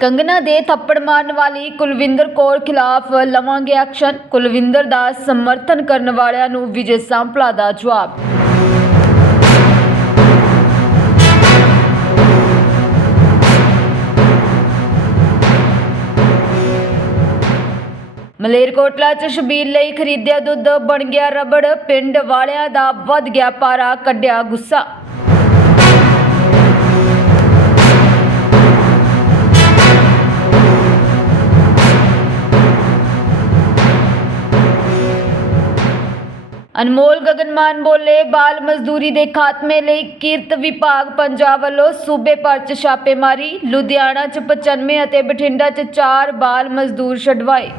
ਕੰਗਨਾ ਦੇ ਥੱਪੜ ਮਾਰਨ ਵਾਲੀ ਕੁਲਵਿੰਦਰ ਕੌਰ ਖਿਲਾਫ ਲਵਾਂਗੇ ਐਕਸ਼ਨ। ਕੁਲਵਿੰਦਰ ਦਾ ਸਮਰਥਨ ਕਰਨ ਵਾਲਿਆਂ ਨੂੰ ਵਿਜੇ ਸਾਂਪਲਾ ਦਾ ਜਵਾਬ। ਮਲੇਰਕੋਟਲਾ ਚ ਸ਼ਬੀਰ ਲਈ ਖਰੀਦਿਆ ਦੁੱਧ ਬਣ ਗਿਆ ਰਬੜ। ਪਿੰਡ ਵਾਲਿਆਂ ਦਾ ਵੱਧ ਗਿਆ ਪਾਰਾ, ਕੱਢਿਆ ਗੁੱਸਾ। ਅਨਮੋਲ ਗਗਨਮਾਨ ਬੋਲੇ, ਬਾਲ ਮਜ਼ਦੂਰੀ ਦੇ ਖਾਤਮੇ ਲਈ ਕਿਰਤ ਵਿਭਾਗ ਪੰਜਾਬ ਵੱਲੋਂ ਸੂਬੇ ਭਰ ਚ ਛਾਪੇਮਾਰੀ, ਲੁਧਿਆਣਾ ਚ 95 ਅਤੇ ਬਠਿੰਡਾ ਚ 4 ਬਾਲ ਮਜ਼ਦੂਰ ਛਡਵਾਏ।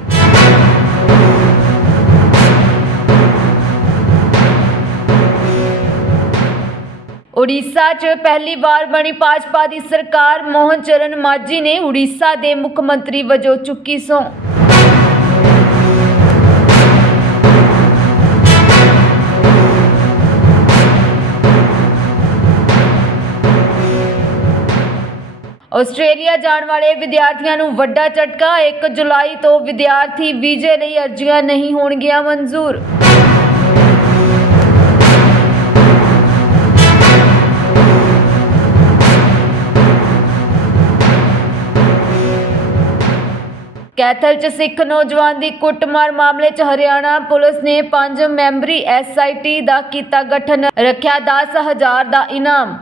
ਉੜੀਸਾ 'ਚ ਪਹਿਲੀ ਵਾਰ ਬਣੀ ਭਾਜਪਾ ਦੀ ਸਰਕਾਰ ਮੋਹਨ ਚਰਨ ਮਾਝੀ ਨੇ ਉੜੀਸਾ ਦੇ ਮੁੱਖ ਮੰਤਰੀ ਵਜੋਂ ਚੁੱਕੀ ਸਹੁੰ। ਆਸਟ੍ਰੇਲੀਆ ਜਾਣ ਵਾਲੇ ਵਿਦਿਆਰਥੀਆਂ ਨੂੰ ਵੱਡਾ ਝਟਕਾ 1 ਜੁਲਾਈ ਤੋਂ ਵਿਦਿਆਰਥੀ ਵੀਜ਼ੇ ਲਈ ਅਰਜ਼ੀਆਂ ਨਹੀਂ ਹੋਣਗੀਆਂ ਮਨਜ਼ੂਰ। ਕੈਥਲ ਚ ਸਿੱਖ ਨੌਜਵਾਨ ਦੀ ਕੁੱਟਮਾਰ ਮਾਮਲੇ ਚ ਹਰਿਆਣਾ ਪੁਲਿਸ ਨੇ ਪੰਜ ਮੈਂਬਰੀ ਐਸਆਈਟੀ ਦਾ ਕੀਤਾ ਗਠਨ, ਰੱਖਿਆ 10000 ਦਾ ਇਨਾਮ।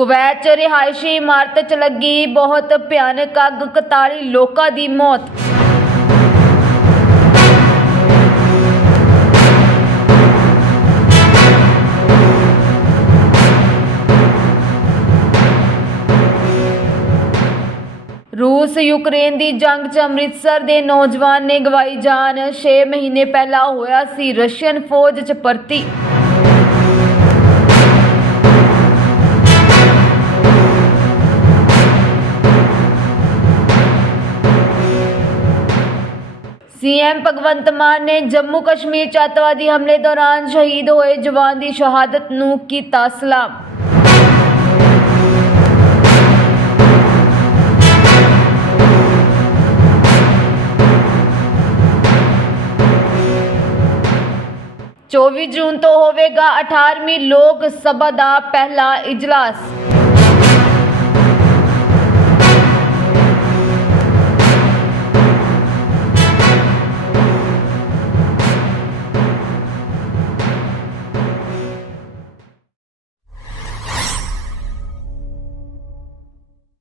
ਕੁਵੈਤ ਚ ਰਿਹਾਇਸ਼ੀ ਇਮਾਰਤ ਚ ਲੱਗੀ ਬਹੁਤ ਭਿਆਨਕ ਅੱਗ 41 ਲੋਕਾਂ ਦੀ ਮੌਤ। ਰੂਸ, ਯੂਕਰੇਨ ਦੀ ਜੰਗ 'ਚ ਅੰਮ੍ਰਿਤਸਰ ਦੇ ਨੌਜਵਾਨ ਨੇ ਗਵਾਈ ਜਾਨ। 6 ਮਹੀਨੇ ਪਹਿਲਾਂ ਹੋਇਆ ਸੀ ਰਸ਼ੀਅਨ ਫੌਜ 'ਚ ਭਰਤੀ। ਸੀਐਮ ਭਗਵੰਤ ਮਾਨ ਨੇ ਜੰਮੂ ਕਸ਼ਮੀਰ 'ਚ ਅੱਤਵਾਦੀ ਹਮਲੇ ਦੌਰਾਨ ਸ਼ਹੀਦ ਹੋਏ ਜਵਾਨ ਦੀ ਸ਼ਹਾਦਤ ਨੂੰ ਕੀਤਾ ਸਲਾਮ। ਚੌਵੀ ਜੂਨ ਤੋਂ ਹੋਵੇਗਾ 18ਵੀਂ ਲੋਕ ਸਭਾ ਦਾ ਪਹਿਲਾ ਇਜਲਾਸ।